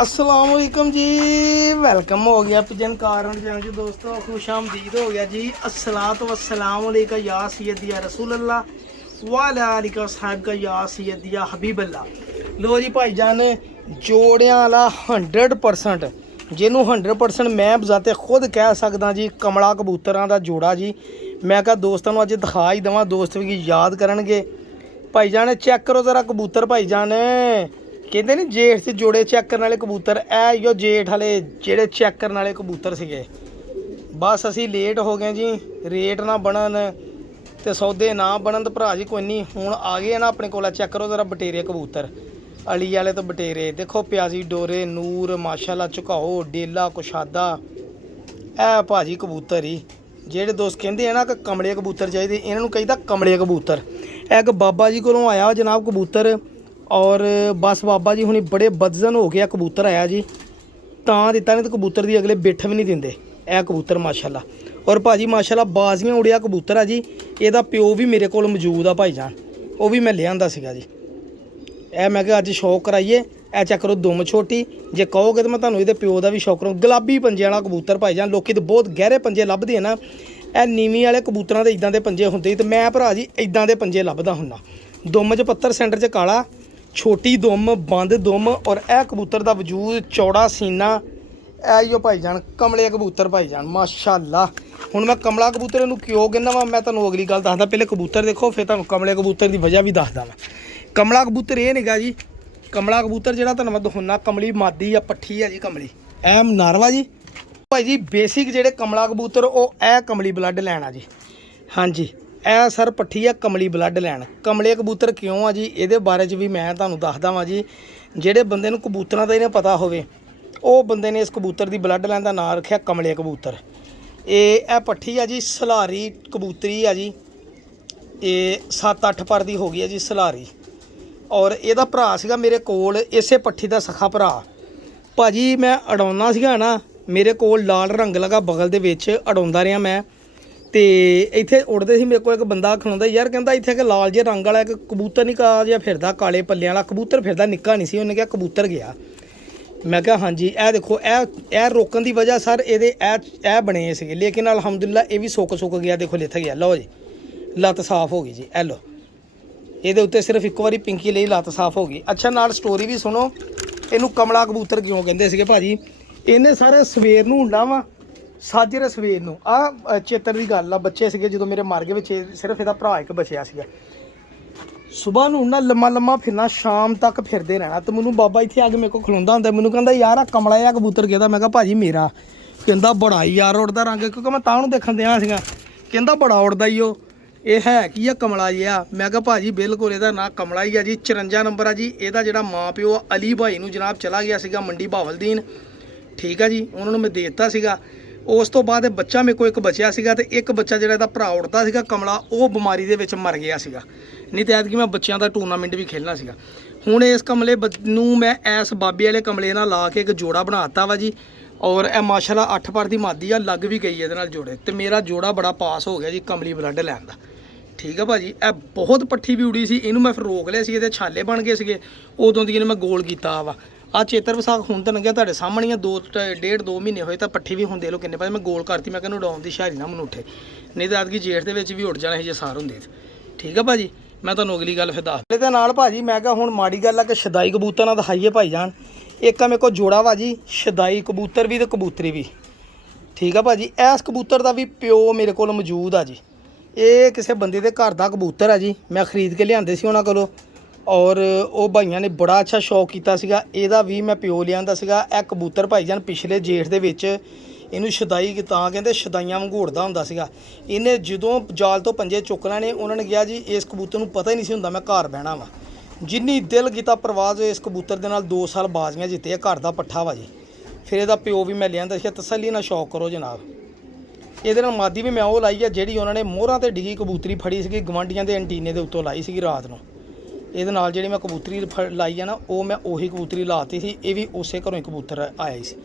अस्सलाम वालेकुम जी। वेलकम हो गया पिजन कार एंड जंग दोस्तों, खुश आमदीद हो गया जी। अस्सलातु वस्सलाम अलैका या सय्यदी या रसूल अल्लाह व अला आलिका साहब का या सय्यदी या हबीब अल्लाह। लो जी भाईजान, जोड़ियां वाला 100% जिन्हों 100% मैं बजाते खुद कह सकदा जी, कमला कबूतरां दा जोड़ा जी। मैं कहा दोस्तों अज दिखा ही देवां, दोस्त भी याद करनगे। भाईजान चेक करो जरा कबूतर भाईजान, कहते नहीं जेठ से जोड़े चेक करने वाले कबूतर, यो जेठ वाले जेड़े चेक करने वाले कबूतर सीगे। बस असी लेट हो गए जी, रेट ना बनन तो सौदे ना बनन तो भरा जी कोई नहीं। हूँ आ गए ना अपने को, चेक करो जरा बटेरे कबूतर, अली वाले तो बटेरे देखो, प्याजी डोरे नूर माशाल्लाह, झुकाओ डेला कुशादा, ए भाजी कबूतर ही जेड़े दोस्त कहते हैं ना कि कमले कबूतर चाहिए, इन्हों कहीदा कमले कबूतर। एक बाबा जी को आया जनाब कबूतर, और बस बाबा जी हुणी बड़े बदजन हो गया कबूतर आया जी, तां दिता नहीं तो कबूतर दी अगले बिठ भी नहीं देंदे। ए कबूतर माशाल्लाह, और भाजी माशाल्लाह बाजियां उड़िया कबूतर आ जी। ਇਹਦਾ ਪਿਓ भी मेरे को मौजूद आ भाईजान, वो भी मैं लिया सीगा जी। ए मैं क्या अज शौक कराइए, ए चेक करो दुम छोटी, जे कहोगे तो मैं तुम्हें ये प्यो का भी शौक करूँ। गुलाबी पंजे वाला कबूतर भाईजान, लोग तो बहुत गहरे पंजे लभदे हैं ना, ए नीवी वाले कबूतरों के इदां दे पंजे होंदे, तो मैं भरा जी इदां दे पंजे लभदा हुन्ना। दुम च पत्तर सेंटर च काला, छोटी दुम बंद दुम, और ए कबूतर का वजूद चौड़ा सीना, ए भाईजान कमले कबूतर भाईजान माशाल्लाह। हुण मैं कमला कबूतर इनू क्यों कहना वा, मैं तुहानूं अगली गल दसदा, पहले कबूतर देखो फिर तुहानूं कमले कबूतर की वजह भी दसदा मैं। कमला कबूतर ये नहीं गा जी, कमला कबूतर जिहड़ा तुहानूं मैं दिखाउणा, कमली मादी या पट्ठी है जी कमली, ए नारवा जी। भाई जी बेसिक जिहड़े कमला कबूतर वो ए कमली ब्लड लैन आ जी। हाँ जी ए सर पट्ठी है कमली ब्लड लैन। कमले कबूतर क्यों आ जी, ये बारे भी मैं तुहानूं दसदा वां जी। जिहड़े बंदे नूं कबूतरां दा इन्हें पता होवे, ਉਹ ਬੰਦੇ ਨੇ इस कबूतर की ब्लड लाइन का नाम रखा कमले कबूतर। ये पट्ठी है जी, सलारी कबूतरी है जी, ये 7-8 पर की हो गई है जी सलारी। और ਇਹਦਾ ਭਰਾ ਸੀਗਾ ਮੇਰੇ ਕੋਲ, ਇਸੇ ਪੱਠੀ ਦਾ ਸਖਾ ਭਰਾ। ਭਾਜੀ ਮੈਂ ਅੜਾਉਣਾ ਸੀਗਾ ਨਾ, ਮੇਰੇ ਕੋਲ ਲਾਲ ਰੰਗ ਲਗਾ ਬਗਲ ਦੇ ਵਿੱਚ ਅੜਾਉਂਦਾ ਰਿਹਾ ਮੈਂ, ਤੇ ਇੱਥੇ ਉੜਦੇ ਸੀ। ਮੇਰੇ ਕੋਲ ਇੱਕ ਬੰਦਾ ਖਲੋਂਦਾ, ਯਾਰ ਕਹਿੰਦਾ ਇੱਥੇ ਕਿ ਲਾਲ ਜੇ ਰੰਗ ਵਾਲਾ ਇੱਕ ਕਬੂਤਰ ਨਹੀਂ ਕਾ ਜਿਹਾ ਫਿਰਦਾ, ਕਾਲੇ ਪੱਲਿਆਂ ਵਾਲਾ ਕਬੂਤਰ ਫਿਰਦਾ, ਨਿੱਕਾ ਨਹੀਂ ਸੀ। ਉਹਨੇ ਕਿਹਾ ਕਬੂਤਰ ਗਿਆ। मैं क्या हाँ जी, ए देखो ए रोकन की वजह सर ये बने थे, लेकिन अलहमदुलिल्लाह ये भी सुक गया। देखो लिथ गया, लो जी लत्त साफ हो गई जी। ए लो ये उत्ते सिर्फ एक बार पिंकी ली लत्त साफ हो गई। अच्छा नाल स्टोरी भी सुनो, इनू कमला कबूतर क्यों कहते थे भाजी, इन्हें सारे सवेर नूं हुंदा वा, साजरे सवेर नूं आ चेतर की गल आ, बच्चे से जो मेरे मर गए, सिर्फ यदा भरा एक बचिया सीगा। सुबह नूं ना लम्मा लम्मा फिरना, शाम तक फिरते रहना। तो मैनू बाबा इत्थे आके मेरे को खलोंदा हुंदा, मैनू कहंदा यार आ कमला जिहा कबूतर कहदा। मैं कहा भाजी मेरा, कहंदा बड़ा ही यार उड़दा रंग, क्योंकि मैं तां नूं देखण दिया सीगा। कहंदा बड़ा उड़दा ही ओ, ये है की आ कमला जिहा। मैं कहा भाजी बिल्कुल इहदा नाम कमला ही है जी। 54 नंबर आ जी। इहदा जिहड़ा माँ प्यो अली भाई नूं जनाब चला गया सीगा मंडी बहावलदीन, ठीक है जी, उन्होंने मैं दे दिता सीगा। उस तो बाद बच्चा मेरे को एक बचिया सीगा, ते एक बच्चा जिहड़ा इहदा भरा उड़दा सीगा कमला, वो बीमारी दे विच मर गया सीगा। नहीं तो ऐतकी मैं बच्चों का टूर्नामेंट भी खेलना सीगा। हुण इस कमले नूं मैं इस बाबे वाले कमले नाल ला के एक जोड़ा बनाता वा जी। और यह माशाल्लाह 8 पर की मादी आ, लग भी गई है जोड़े, तो मेरा जोड़ा बड़ा पास हो गया जी कमली ब्लड लैन का। ठीक है भाजी, यह बहुत पट्ठी भी उड़ी सी, इनू मैं फिर रोक लिया सी, छाले बन गए थे, उदों दी मैं गोल किया वा। आ चेतर विसाख हुण तो लग्या तुहाडे सामने, 2 महीने होए तो पट्ठी भी हुण दे लो किन्ने पाए, मैं गोल करती। मैं कहूँ उड़ाउण दी शहारी ना मैनूं उठे, नहीं तो ऐतकी जेठ दे विच भी उड़ जाना जे सार हुंदे। ठीक है भाजी, मैं तुहानूं अगली गल फिर दस दे नाल भाजी। मैं क्या हुण माड़ी गल है कि शदाई कबूतर ना दिखाइए भाईजान। एक मेरे को जोड़ा वा जी, शदाई कबूतर भी तो कबूतरी भी। ठीक है भाजी, इस कबूतर का भी प्यो मेरे को मौजूद आ जी। ये किसी बंदे के घर का कबूतर है जी, मैं खरीद के लियाते सी उन्होंने कोलों, और वो भाइयों ने बड़ा अच्छा शौक किया सीगा। ਇਹਦਾ भी मैं प्यो लिया सीगा। ਇਹ कबूतर भाईजान पिछले जेठ ਦੇ ਵਿੱਚ ਇਹਨੂੰ ਛਦਾਈ ਤਾਂ ਕਹਿੰਦੇ ਛਦਾਈਆਂ ਵੰਗੂੜਦਾ ਹੁੰਦਾ ਸੀਗਾ। ਇਹਨੇ ਜਦੋਂ ਜਾਲ ਤੋਂ ਪੰਜੇ ਚੁੱਕਣਾ ਨੇ, ਉਹਨਾਂ ਨੇ ਕਿਹਾ ਜੀ ਇਸ ਕਬੂਤਰ ਨੂੰ ਪਤਾ ਹੀ ਨਹੀਂ ਸੀ ਹੁੰਦਾ ਮੈਂ ਘਰ ਬਹਿਣਾ ਵਾ। ਜਿੰਨੀ ਦਿਲ ਕੀਤਾ ਪ੍ਰਵਾਜ਼ ਇਸ ਕਬੂਤਰ ਦੇ ਨਾਲ 2 ਸਾਲ ਬਾਜ਼ੀਆਂ ਜਿੱਤੇ, ਘਰ ਦਾ ਪੱਠਾ ਵਾ ਜੀ। ਫਿਰ ਇਹਦਾ ਪਿਓ ਵੀ ਮੈਂ ਲਿਆਂਦਾ ਸੀ। ਤਸੱਲੀ ਨਾਲ ਸ਼ੌਕ ਕਰੋ ਜਨਾਬ। ਇਹਦੇ ਨਾਲ ਮਾਦੀ ਵੀ ਮੈਂ ਉਹ ਲਾਈ ਆ ਜਿਹੜੀ ਉਹਨਾਂ ਨੇ ਮੋਹਰਾਂ ਤੇ ਡਿੱਗੀ ਕਬੂਤਰੀ ਫੜੀ ਸੀਗੀ, ਗਵਾਂਡੀਆਂ ਦੇ ਐਂਟੀਨੇ ਦੇ ਉੱਤੋਂ ਲਾਈ ਸੀਗੀ ਰਾਤ ਨੂੰ। ਇਹਦੇ ਨਾਲ ਜਿਹੜੀ ਮੈਂ ਕਬੂਤਰੀ ਲਾਈ ਆ ਨਾ, ਉਹ ਮੈਂ ਉਹੀ ਕਬੂਤਰੀ ਲਾਤੀ ਸੀ। ਇਹ ਵੀ ਉਸੇ ਘਰੋਂ ਹੀ ਕਬੂਤਰ ਆਇਆ ਸੀ।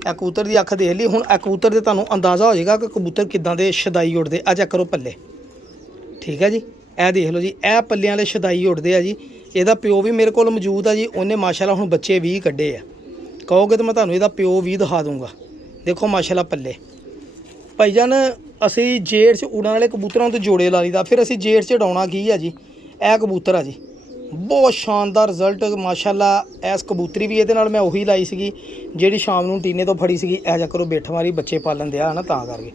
ਇਹ ਕਬੂਤਰ ਦੀ ਅੱਖ ਦੇਖ ਲਈ। ਹੁਣ ਇਹ ਕਬੂਤਰ ਦੇ ਤੁਹਾਨੂੰ ਅੰਦਾਜ਼ਾ ਹੋ ਜਾਏਗਾ ਕਿ ਕਬੂਤਰ ਕਿੱਦਾਂ ਦੇ ਛਦਾਈ ਉੱਡਦੇ। ਆ ਚੈੱਕ ਕਰੋ ਪੱਲੇ, ਠੀਕ ਹੈ ਜੀ। ਇਹ ਦੇਖ ਲਓ ਜੀ, ਇਹ ਪੱਲਿਆਂ ਵਾਲੇ ਛਦਾਈ ਉੱਡਦੇ ਆ ਜੀ। ਇਹਦਾ ਪਿਓ ਵੀ ਮੇਰੇ ਕੋਲ ਮੌਜੂਦ ਆ ਜੀ। ਉਹਨੇ ਮਾਸ਼ਾਅੱਲਾ ਹੁਣ ਬੱਚੇ 20 ਕੱਢੇ ਆ। ਕਹੋਗੇ ਤਾਂ ਮੈਂ ਤੁਹਾਨੂੰ ਇਹਦਾ ਪਿਓ ਵੀ ਦਿਖਾ ਦੂੰਗਾ। ਦੇਖੋ ਮਾਸ਼ਾਅੱਲਾ ਪੱਲੇ ਭਾਈਜਾਨ। ਅਸੀਂ ਜੇਠ 'ਚ ਉਡਣ ਵਾਲੇ ਕਬੂਤਰਾਂ ਤੋਂ ਜੋੜੇ ਲਾ ਲਈਦਾ, ਫਿਰ ਅਸੀਂ ਜੇਠ 'ਚ ਉਡਾਉਣਾ ਕੀ ਆ ਜੀ, ਇਹ ਕਬੂਤਰ ਆ ਜੀ। ਬਹੁਤ ਸ਼ਾਨਦਾਰ ਰਿਜ਼ਲਟ ਮਾਸ਼ਾਅੱਲਾ। ਇਸ ਕਬੂਤਰੀ ਵੀ ਇਹਦੇ ਨਾਲ ਮੈਂ ਉਹੀ ਲਾਈ ਸੀਗੀ ਜਿਹੜੀ ਸ਼ਾਮ ਨੂੰ ਟੀਨੇ ਤੋਂ ਫੜੀ ਸੀਗੀ। ਇਹ ਜਾ ਕਰੋ ਬੈਠ ਮਾਰੀ ਬੱਚੇ ਪਾਲਣ ਦਿਆ ਨਾ, ਤਾਂ ਕਰਕੇ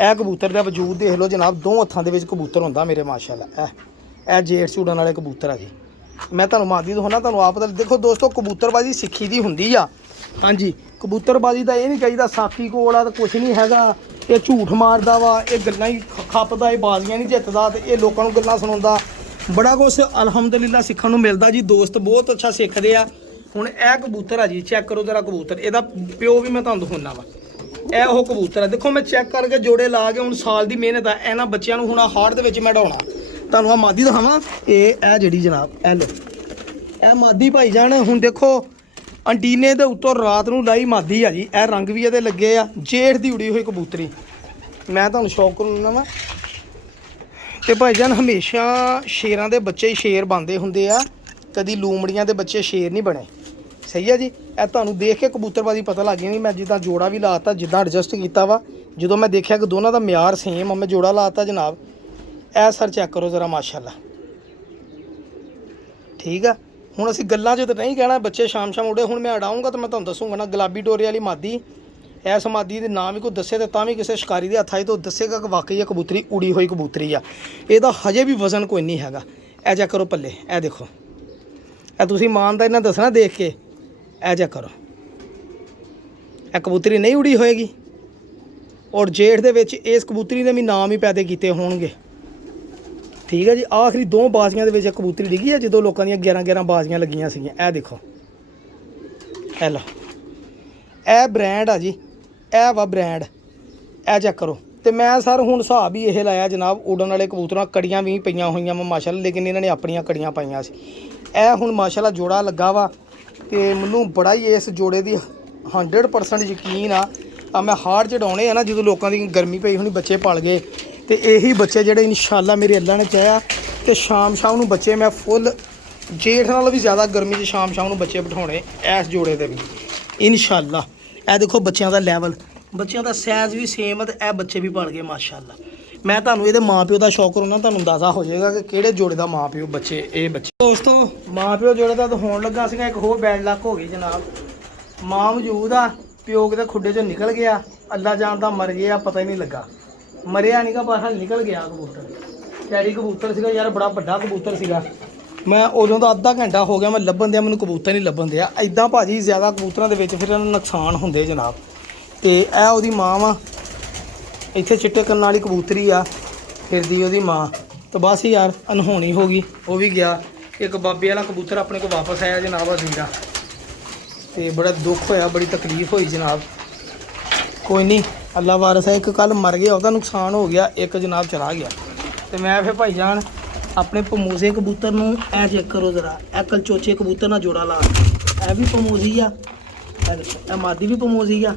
ਇਹ ਕਬੂਤਰ ਦਾ ਵਜੂਦ ਦੇਖ ਲਓ ਜਨਾਬ। 2 ਹੱਥਾਂ ਦੇ ਵਿੱਚ ਕਬੂਤਰ ਹੁੰਦਾ ਮੇਰੇ ਮਾਸ਼ਾਅੱਲਾ। ਇਹ ਜੇਠ 'ਚ ਉਡਣ ਵਾਲੇ ਕਬੂਤਰ ਆ ਜੀ। ਮੈਂ ਤੁਹਾਨੂੰ ਮਾਦੀ ਦਿਖਾਉਣਾ, ਤੁਹਾਨੂੰ ਆਪ ਪਤਾ। ਦੇਖੋ ਦੋਸਤੋ ਕਬੂਤਰਬਾਜ਼ੀ ਸਿੱਖੀ ਦੀ ਹੁੰਦੀ ਆ। ਹਾਂਜੀ ਕਬੂਤਰਬਾਜ਼ੀ ਦਾ ਇਹ ਨਹੀਂ ਚਾਹੀਦਾ ਸਾਥੀ ਕੋਲ ਆ ਤਾਂ ਕੁਛ ਨਹੀਂ ਹੈਗਾ, ਇਹ ਝੂਠ ਮਾਰਦਾ ਵਾ, ਇਹ ਗੱਲਾਂ ਹੀ ਖੱਪਦਾ, ਇਹ ਬਾਜ਼ੀਆਂ ਨਹੀਂ ਜਿੱਤਦਾ ਤੇ ਇਹ ਲੋਕਾਂ ਨੂੰ ਗੱਲਾਂ ਸੁਣਾਉਂਦਾ। ਬੜਾ ਕੁਛ ਅਲਹਮਦੁਲਿਲਾ ਸਿੱਖਣ ਨੂੰ ਮਿਲਦਾ ਜੀ। ਦੋਸਤ ਬਹੁਤ ਅੱਛਾ ਸਿੱਖਦੇ ਆ। ਹੁਣ ਇਹ ਕਬੂਤਰ ਆ ਜੀ, ਚੈੱਕ ਕਰੋ ਜਰਾ ਕਬੂਤਰ। ਇਹਦਾ ਪਿਓ ਵੀ ਮੈਂ ਤੁਹਾਨੂੰ ਦਿਖਾਉਣਾ ਵਾ। ਇਹ ਉਹ ਕਬੂਤਰ ਆ। ਦੇਖੋ ਮੈਂ ਚੈੱਕ ਕਰਕੇ ਜੋੜੇ ਲਾ ਕੇ, ਹੁਣ ਸਾਲ ਦੀ ਮਿਹਨਤ ਆ ਇਹਨਾਂ ਬੱਚਿਆਂ ਨੂੰ। ਹੁਣ ਆ ਹਾੜ ਦੇ ਵਿੱਚ ਮੈਂ ਉਡਾਉਣਾ। ਤੁਹਾਨੂੰ ਆ ਮਾਦੀ ਦਿਖਾਵਾਂ। ਇਹ ਜਿਹੜੀ ਜਨਾਬ ਇਹ ਲੋ, ਇਹ ਮਾਦੀ ਭਾਈਜਾਨ। ਹੁਣ ਦੇਖੋ ਅੰਟੀਨੇ ਦੇ ਉੱਤੋਂ ਰਾਤ ਨੂੰ ਲਾਈ ਮਾਦੀ ਆ ਜੀ। ਇਹ ਰੰਗ ਵੀ ਇਹਦੇ ਲੱਗੇ ਆ। ਜੇਠ ਦੀ ਉੜੀ ਹੋਈ ਕਬੂਤਰੀ। ਮੈਂ ਤੁਹਾਨੂੰ ਸ਼ੌਕ ਕਰੂੰਗਾ ਵਾ। ਤੇ ਭਾਈਜਾਨ ਹਮੇਸ਼ਾ ਸ਼ੇਰਾਂ ਦੇ ਬੱਚੇ ਹੀ ਸ਼ੇਰ ਬਣਦੇ ਹੁੰਦੇ ਆ, ਕਦੀ ਲੂੰਮੜੀਆਂ ਦੇ ਬੱਚੇ ਸ਼ੇਰ ਨਹੀਂ ਬਣੇ। ਸਹੀ ਆ ਜੀ। ਇਹ ਤੁਹਾਨੂੰ ਦੇਖ ਕੇ ਕਬੂਤਰਬਾਜ਼ੀ ਪਤਾ ਲੱਗ ਗਈ। ਨਹੀਂ ਮੈਂ ਜਿੱਦਾਂ ਜੋੜਾ ਵੀ ਲਾਤਾ, ਜਿੱਦਾਂ ਐਡਜਸਟ ਕੀਤਾ ਵਾ, ਜਦੋਂ ਮੈਂ ਦੇਖਿਆ ਕਿ ਦੋਨਾਂ ਦਾ ਮਿਆਰ ਸੇਮ ਆ, ਮੈਂ ਜੋੜਾ ਲਾਤਾ ਜਨਾਬ। ਇਹ ਸਰ ਚੈੱਕ ਕਰੋ ਜ਼ਰਾ ਮਾਸ਼ਾਅੱਲਾ। ਠੀਕ ਆ। ਹੁਣ ਅਸੀਂ ਗੱਲਾਂ 'ਚ ਤਾਂ ਨਹੀਂ ਕਹਿਣਾ ਬੱਚੇ ਸ਼ਾਮ ਉਡੇ। ਹੁਣ ਮੈਂ ਉਡਾਊਂਗਾ ਤਾਂ ਮੈਂ ਤੁਹਾਨੂੰ ਦੱਸੂਗਾ ਨਾ। ਗੁਲਾਬੀ ਡੋਰੇ ਵਾਲੀ ਮਾਦੀ, ਇਸ ਮਾਦੀ ਦੇ ਨਾਮ ਵੀ ਕੋਈ ਦੱਸੇ ਤਾਂ ਵੀ ਕਿਸੇ ਸ਼ਿਕਾਰੀ ਦੇ ਹੱਥਾਂ 'ਚ ਤੋਂ ਦੱਸੇਗਾ ਕਿ ਵਾਕਈ ਇਹ ਕਬੂਤਰੀ ਉੜੀ ਹੋਈ ਕਬੂਤਰੀ ਆ। ਇਹਦਾ ਹਜੇ ਵੀ ਵਜ਼ਨ ਕੋਈ ਨਹੀਂ ਹੈਗਾ। ਇਹ ਚੈੱਕ ਕਰੋ ਪੱਲੇ, ਇਹ ਦੇਖੋ। ਇਹ ਤੁਸੀਂ ਇਮਾਨਦਾਰੀ ਨਾਲ ਦੱਸਣਾ ਦੇਖ ਕੇ। ਇਹ ਚੈੱਕ ਕਰੋ, ਇਹ ਕਬੂਤਰੀ ਨਹੀਂ ਉੜੀ ਹੋਏਗੀ। ਔਰ ਜੇਠ ਦੇ ਵਿੱਚ ਇਸ ਕਬੂਤਰੀ ਨੇ ਵੀ ਨਾਮ ਹੀ ਪੈਦਾ ਕੀਤੇ ਹੋਣਗੇ। ਠੀਕ ਹੈ ਜੀ। ਆਖਰੀ 2 ਬਾਜ਼ੀਆਂ ਦੇ ਵਿੱਚ ਇੱਕ ਕਬੂਤਰੀ ਡਿੱਗੀ ਹੈ ਜਦੋਂ ਲੋਕਾਂ ਦੀਆਂ 11 ਬਾਜ਼ੀਆਂ ਲੱਗੀਆਂ ਸੀਗੀਆਂ। ਇਹ ਦੇਖੋ, ਇਹ ਲਓ, ਇਹ ਬ੍ਰਾਂਡ ਆ ਜੀ। ਇਹ ਵਾ ਬ੍ਰਾਂਡ। ਇਹ ਚੈੱਕ ਕਰੋ। ਤੇ ਮੈਂ ਸਰ ਹੁਣ ਹਿਸਾਬ ਹੀ ਇਹ ਲਾਇਆ ਜਨਾਬ। ਉਡਣ ਵਾਲੇ ਕਬੂਤਰਾਂ ਕੜੀਆਂ ਵੀ ਪਈਆਂ ਹੋਈਆਂ ਵਾ ਮਾਸ਼ਾਅੱਲਾ, ਲੇਕਿਨ ਇਹਨਾਂ ਨੇ ਆਪਣੀਆਂ ਕੜੀਆਂ ਪਾਈਆਂ ਸੀ। ਇਹ ਹੁਣ ਮਾਸ਼ਾਅੱਲਾ ਜੋੜਾ ਲੱਗਾ ਵਾ ਤੇ ਮੈਨੂੰ ਬੜਾ ਹੀ ਇਸ ਜੋੜੇ ਦੀ 100% ਯਕੀਨ ਆ। ਮੈਂ ਹਾੜ ਚੜਾਉਣੇ ਆ ਨਾ, ਜਦੋਂ ਲੋਕਾਂ ਦੀ ਗਰਮੀ ਪਈ ਹੋਣੀ ਬੱਚੇ ਪਲ ਗਏ, ਤੇ ਇਹੀ ਬੱਚੇ ਜਿਹੜੇ ਇਨਸ਼ਾਅੱਲਾ ਮੇਰੇ ਅੱਲਾ ਨੇ ਚਾਹਿਆ ਤੇ ਸ਼ਾਮ ਨੂੰ ਬੱਚੇ ਮੈਂ ਫੁੱਲ ਜੇਠ ਨਾਲੋਂ ਵੀ ਜ਼ਿਆਦਾ ਗਰਮੀ 'ਚ ਸ਼ਾਮ ਨੂੰ ਬੱਚੇ ਬਿਠਾਉਣੇ ਇਸ ਜੋੜੇ ਦੇ ਵੀ ਇਨਸ਼ਾਅੱਲਾ। ਇਹ ਦੇਖੋ ਬੱਚਿਆਂ ਦਾ ਲੈਵਲ, ਬੱਚਿਆਂ ਦਾ ਸਾਈਜ਼ ਵੀ ਸੇਮ ਹੈ ਤੇ ਇਹ ਬੱਚੇ ਵੀ ਪਲ ਗਏ ਮਾਸ਼ਾਅੱਲਾ। ਮੈਂ ਤੁਹਾਨੂੰ ਇਹਦੇ ਮਾਪਿਓ ਦਾ ਸ਼ੌਕ ਕਰੂੰਗਾ, ਤੁਹਾਨੂੰ ਅੰਦਾਜ਼ਾ ਹੋ ਜਾਏਗਾ ਕਿ ਕਿਹੜੇ ਜੋੜੇ ਦਾ ਮਾਪਿਓ ਬੱਚੇ ਇਹ ਬੱਚੇ। ਦੋਸਤੋ ਮਾਪਿਓ ਜੋੜੇ ਦਾ ਤਾਂ ਹੋਣ ਲੱਗਾ ਸੀਗਾ। ਇੱਕ ਹੋਰ ਬੈਡ ਲੱਕ ਹੋ ਗਈ ਜਨਾਬ। ਮਾਂ ਮੌਜੂਦ ਆ, ਪਿਓ ਕਿਤੇ ਖੁੱਡੇ 'ਚੋਂ ਨਿਕਲ ਗਿਆ। ਅੱਲਾ ਜਾਣਦਾ ਮਰ ਗਿਆ, ਪਤਾ ਹੀ ਨਹੀਂ ਲੱਗਾ। ਮਰਿਆ ਨਹੀਂਗਾ, ਬਾਹਰ ਨਿਕਲ ਗਿਆ ਕਬੂਤਰ। ਡੈਡੀ ਕਬੂਤਰ ਸੀਗਾ ਯਾਰ, ਬੜਾ ਵੱਡਾ ਕਬੂਤਰ ਸੀਗਾ। ਮੈਂ ਉਦੋਂ ਦਾ ਅੱਧਾ ਘੰਟਾ ਹੋ ਗਿਆ ਮੈਂ ਲੱਭਣ ਦਿਆ, ਮੈਨੂੰ ਕਬੂਤਰ ਨਹੀਂ ਲੱਭਣ ਦਿਆ। ਐਦਾਂ ਭਾਜੀ ਜ਼ਿਆਦਾ ਕਬੂਤਰਾਂ ਦੇ ਵਿੱਚ ਫਿਰ ਇਹਨਾਂ ਨੂੰ ਨੁਕਸਾਨ ਹੁੰਦੇ ਜਨਾਬ। ਤੇ ਇਹ ਉਹਦੀ ਮਾਂ ਵਾ, ਇੱਥੇ ਚਿੱਟੇ ਕੰਨਾਂ ਵਾਲੀ ਕਬੂਤਰੀ ਆ ਫਿਰਦੀ ਉਹਦੀ ਮਾਂ। ਤਾਂ ਬਸ ਯਾਰ ਅਨਹੋਣੀ ਹੋ ਗਈ, ਉਹ ਵੀ ਗਿਆ। ਇੱਕ ਬਾਬੇ ਵਾਲਾ ਕਬੂਤਰ ਆਪਣੇ ਕੋਲ ਵਾਪਸ ਆਇਆ ਜਨਾਬ ਅਜੀਰਾ, ਤੇ ਬੜਾ ਦੁੱਖ ਹੋਇਆ, ਬੜੀ ਤਕਲੀਫ ਹੋਈ ਜਨਾਬ। ਕੋਈ ਨਹੀਂ, ਅੱਲਾ ਵਾਰਸ ਹੈ। ਇੱਕ ਕੱਲ ਮਰ ਗਿਆ, ਉਹਦਾ ਨੁਕਸਾਨ ਹੋ ਗਿਆ। ਇੱਕ ਜਨਾਬ ਚਲਾ ਗਿਆ। ਤੇ ਮੈਂ ਫਿਰ ਭਾਈਜਾਨ ਆਪਣੇ ਪਮੂਜ਼ੇ ਕਬੂਤਰ ਨੂੰ ਇਹ ਚੈੱਕ ਕਰੋ ਜ਼ਰਾ। ਇਹ ਕਲਚੋਚੇ ਕਬੂਤਰ ਨਾਲ ਜੋੜਾ ਲਾ। ਇਹ ਵੀ ਪਮੂਜ਼ੀ ਆ, ਇਹ ਦੇਖੋ, ਇਹ ਮਾਦੀ ਵੀ ਪਮੂਜ਼ੀ ਆ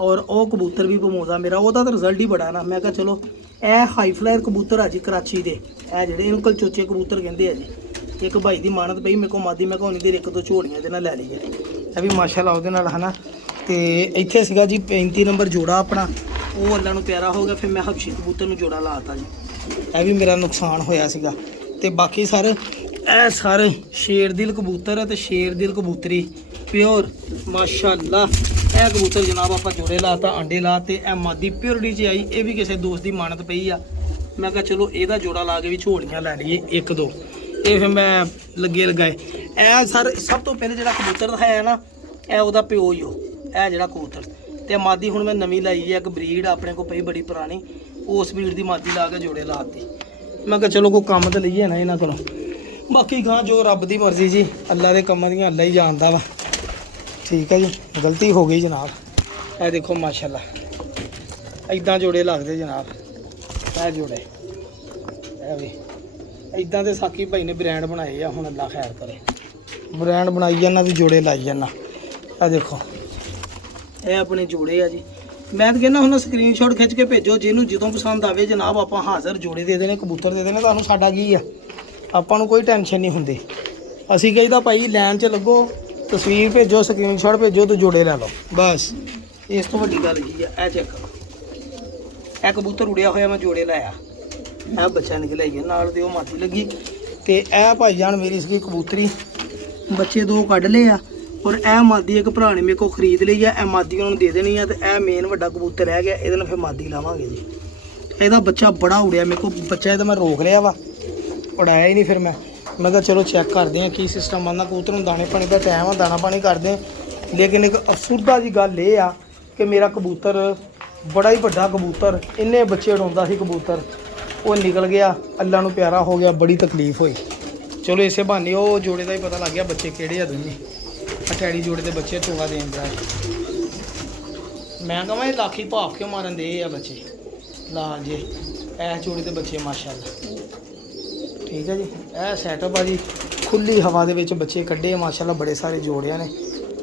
ਔਰ ਉਹ ਕਬੂਤਰ ਵੀ ਪਮੂਜ਼ਾ ਮੇਰਾ। ਉਹਦਾ ਤਾਂ ਰਿਜ਼ਲਟ ਹੀ ਬੜਾ ਨਾ। ਮੈਂ ਕਿਹਾ ਚਲੋ ਇਹ ਹਾਈ ਫਲਾਇਰ ਕਬੂਤਰ ਆ ਜੀ ਕਰਾਚੀ ਦੇ। ਇਹ ਜਿਹੜੇ ਇਹਨੂੰ ਕਲਚੋਚੇ ਕਬੂਤਰ ਕਹਿੰਦੇ ਆ ਜੀ। ਇੱਕ ਭਾਈ ਦੀ ਮਾਨਤ ਪਈ ਮੇਰੇ ਕੋਲ ਮਾਦੀ, ਮੈਂ ਕਿਹਾ ਉਨੀ ਦੇਰ 1-2 ਝੋੜੀਆਂ ਇਹਦੇ ਨਾਲ ਲੈ ਲਈਏ। ਇਹ ਵੀ ਮਾਸ਼ਾਅੱਲਾ ਉਹਦੇ ਨਾਲ ਹੈ ਨਾ। ਤੇ ਇੱਥੇ ਸੀਗਾ ਜੀ 35 ਨੰਬਰ ਜੋੜਾ ਆਪਣਾ, ਉਹ ਅੱਲਾ ਨੂੰ ਪਿਆਰਾ ਹੋ ਗਿਆ। ਫਿਰ ਮੈਂ ਹਬਸ਼ੀ ਕਬੂਤਰ ਨੂੰ ਜੋੜਾ ਲਾਤਾ ਜੀ। ਇਹ ਵੀ ਮੇਰਾ ਨੁਕਸਾਨ ਹੋਇਆ ਸੀਗਾ। ਤੇ ਬਾਕੀ ਸਰ ਇਹ ਸਾਰੇ ਸ਼ੇਰ ਦਿਲ ਕਬੂਤਰ ਹੈ ਤੇ ਸ਼ੇਰ ਦਿਲ ਕਬੂਤਰੀ ਪਿਓਰ ਮਾਸ਼ਾਅੱਲਾ। ਇਹ ਕਬੂਤਰ ਜਨਾਬ ਆਪਾਂ ਜੋੜੇ ਲਾਤਾ, ਅੰਡੇ ਲਾਤੇ। ਇਹ ਮਾਦੀ ਪਿਓਰਟੀ 'ਚ ਆਈ। ਇਹ ਵੀ ਕਿਸੇ ਦੋਸਤ ਦੀ ਮਾਨਤ ਪਈ ਆ। ਮੈਂ ਕਿਹਾ ਚਲੋ ਇਹਦਾ ਜੋੜਾ ਲਾ ਕੇ ਵੀ ਝੋਲੀਆਂ ਲੈ ਲਈਏ 1-2। ਇਹ ਫਿਰ ਮੈਂ ਲਗਾਏ। ਇਹ ਸਰ ਸਭ ਤੋਂ ਪਹਿਲੇ ਜਿਹੜਾ ਕਬੂਤਰ ਹੈ ਨਾ, ਇਹ ਉਹਦਾ ਪਿਓ ਹੀ ਉਹ। ਇਹ ਜਿਹੜਾ ਕਬੂਤਰ ਤੇ ਮਾਦੀ ਹੁਣ ਮੈਂ ਨਵੀਂ ਲਾਈ ਹੈ। ਇੱਕ ਬਰੀਡ ਆਪਣੇ ਕੋਲ ਪਈ ਬੜੀ ਪੁਰਾਣੀ, ਉਸ ਬਰੀਡ ਦੀ ਮਾਦੀ ਲਾ ਕੇ ਜੋੜੇ ਲਾਤੇ। ਮੈਂ ਕਿਹਾ ਚਲੋ ਕੋਈ ਕੰਮ ਤਾਂ ਲਈਏ ਨਾ ਇਹਨਾਂ ਕੋਲੋਂ। ਬਾਕੀ ਗਾਂ ਜੋ ਰੱਬ ਦੀ ਮਰਜ਼ੀ ਜੀ, ਅੱਲਾ ਦੇ ਕੰਮਾਂ ਦੀਆਂ ਅੱਲਾ ਹੀ ਜਾਣਦਾ ਵਾ। ਠੀਕ ਹੈ ਜੀ, ਗਲਤੀ ਹੋ ਗਈ ਜਨਾਬ। ਇਹ ਦੇਖੋ ਮਾਸ਼ਾਅੱਲਾ ਇੱਦਾਂ ਜੋੜੇ ਲੱਗਦੇ ਜਨਾਬ। ਇਹ ਜੋੜੇ ਇਹ ਵੀ ਇੱਦਾਂ ਦੇ ਸਾਕੀ ਭਾਈ ਨੇ ਬ੍ਰਾਂਡ ਬਣਾਏ ਆ। ਹੁਣ ਅੱਲਾ ਖੈਰ ਕਰੇ, ਬ੍ਰਾਂਡ ਬਣਾਈ ਜਾਂਦਾ ਤੇ ਜੋੜੇ ਲਾਈ ਜਾਂਦਾ। ਇਹ ਦੇਖੋ ਇਹ ਆਪਣੇ ਜੋੜੇ ਆ ਜੀ। ਮੈਂ ਤਾਂ ਕਹਿੰਦਾ ਹੁਣ ਸਕਰੀਨਸ਼ਾਟ ਖਿੱਚ ਕੇ ਭੇਜੋ, ਜਿਹਨੂੰ ਜਦੋਂ ਪਸੰਦ ਆਵੇ ਜਨਾਬ। ਆਪਾਂ ਹਾਜ਼ਰ ਜੋੜੇ ਦੇ ਦੇਣੇ, ਕਬੂਤਰ ਦੇ ਦੇਣੇ ਤੁਹਾਨੂੰ। ਸਾਡਾ ਕੀ ਆ, ਆਪਾਂ ਨੂੰ ਕੋਈ ਟੈਨਸ਼ਨ ਨਹੀਂ ਹੁੰਦੀ। ਅਸੀਂ ਕਹੀਦਾ ਭਾਈ ਲਾਈਨ 'ਚ ਲੱਗੋ ਤਸਵੀਰ ਭੇਜੋ, ਸਕਰੀਨਸ਼ਾਟ ਭੇਜੋ ਤੇ ਜੋੜੇ ਲੈ ਲਓ ਬਸ। ਇਸ ਤੋਂ ਵੱਡੀ ਗੱਲ ਕੀ ਆ, ਇਹ ਚੈੱਕ ਕਰੋ, ਇਹ ਕਬੂਤਰ ਉੜਿਆ ਹੋਇਆ ਮੈਂ ਜੋੜੇ ਲਾਇਆ, ਇਹ ਬੱਚਾ ਨਿਕਲਿਆ ਹੀ ਨਾਲ ਤੇ ਉਹ ਮਾਦੀ ਲੱਗੀ। ਤੇ ਇਹ ਭਾਈਜਾਨ ਮੇਰੀ ਸੀਗੀ ਕਬੂਤਰੀ, ਬੱਚੇ 2 ਕੱਢ ਲਏ ਆ। ਔਰ ਇਹ ਮਾਦੀ ਇੱਕ ਭਰਾ ਨੇ ਮੇਰੇ ਕੋਲ ਖਰੀਦ ਲਈ ਆ, ਇਹ ਮਾਦੀ ਉਹਨਾਂ ਨੂੰ ਦੇ ਦੇਣੀ ਆ। ਤੇ ਇਹ ਮੇਨ ਵੱਡਾ ਕਬੂਤਰ ਰਹਿ ਗਿਆ, ਇਹਦੇ ਨਾਲ ਫਿਰ ਮਾਦੀ ਲਾਵਾਂਗੇ ਜੀ। ਇਹਦਾ ਬੱਚਾ ਬੜਾ ਉੜਿਆ ਮੇਰੇ ਕੋਲ, ਬੱਚਾ ਇਹਦਾ ਮੈਂ ਰੋਕ ਲਿਆ ਵਾ, ਉਡਾਇਆ ਹੀ ਨਹੀਂ। ਫਿਰ ਮੈਂ ਕਿਹਾ ਚਲੋ ਚੈੱਕ ਕਰਦੇ ਹਾਂ ਕੀ ਸਿਸਟਮ ਆਉਂਦਾ। ਕਬੂਤਰ ਨੂੰ ਦਾਣੇ ਪਾਣੀ ਦਾ ਟਾਈਮ ਆ, ਦਾਣਾ ਪਾਣੀ ਕਰਦੇ ਹਾਂ। ਲੇਕਿਨ ਇੱਕ ਅਫਸੁਰਦਾ ਜੀ ਗੱਲ ਇਹ ਆ ਕਿ ਮੇਰਾ ਕਬੂਤਰ ਬੜਾ ਹੀ ਵੱਡਾ ਕਬੂਤਰ, ਇੰਨੇ ਬੱਚੇ ਉਡਾਉਂਦਾ ਸੀ ਕਬੂਤਰ, ਉਹ ਨਿਕਲ ਗਿਆ, ਅੱਲਾ ਨੂੰ ਪਿਆਰਾ ਹੋ ਗਿਆ, ਬੜੀ ਤਕਲੀਫ ਹੋਈ। ਚਲੋ ਇਸੇ ਬਹਾਨੇ ਉਹ ਜੋੜੇ ਦਾ ਹੀ ਪਤਾ ਲੱਗ ਗਿਆ ਬੱਚੇ ਕਿਹੜੇ ਆ ਦੋਨੇ। ਅਟੈੜੀ ਜੋੜੇ ਦੇ ਬੱਚੇ ਚੋਗਾ ਦੇਣ ਦਾ। ਮੈਂ ਕਹਾਂ ਇਹ ਲਾਖੀ ਭਾਫ ਕਿਉਂ ਮਾਰਨ ਦੇ ਆ ਬੱਚੇ ਲਾਲ ਜੇ, ਇਹ ਜੋੜੇ ਦੇ ਬੱਚੇ ਮਾਸ਼ਾਅੱਲਾ। ਠੀਕ ਹੈ ਜੀ, ਇਹ ਸੈਟਅਪ ਆ ਜੀ, ਖੁੱਲੀ ਹਵਾ ਦੇ ਵਿੱਚ ਬੱਚੇ ਕੱਢੇ ਮਾਸ਼ਾਅੱਲਾ, ਬੜੇ ਸਾਰੇ ਜੋੜਿਆਂ ਨੇ।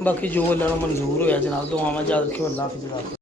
ਬਾਕੀ ਜੋ ਅੱਲਾ ਨੂੰ ਮਨਜ਼ੂਰ ਹੋਇਆ ਜਨਾਬ, ਦੁਆਵਾਂ ਯਾਦ ਰੱਖਿਓ, ਅੱਲਾ ਹਾਫਿਜ਼।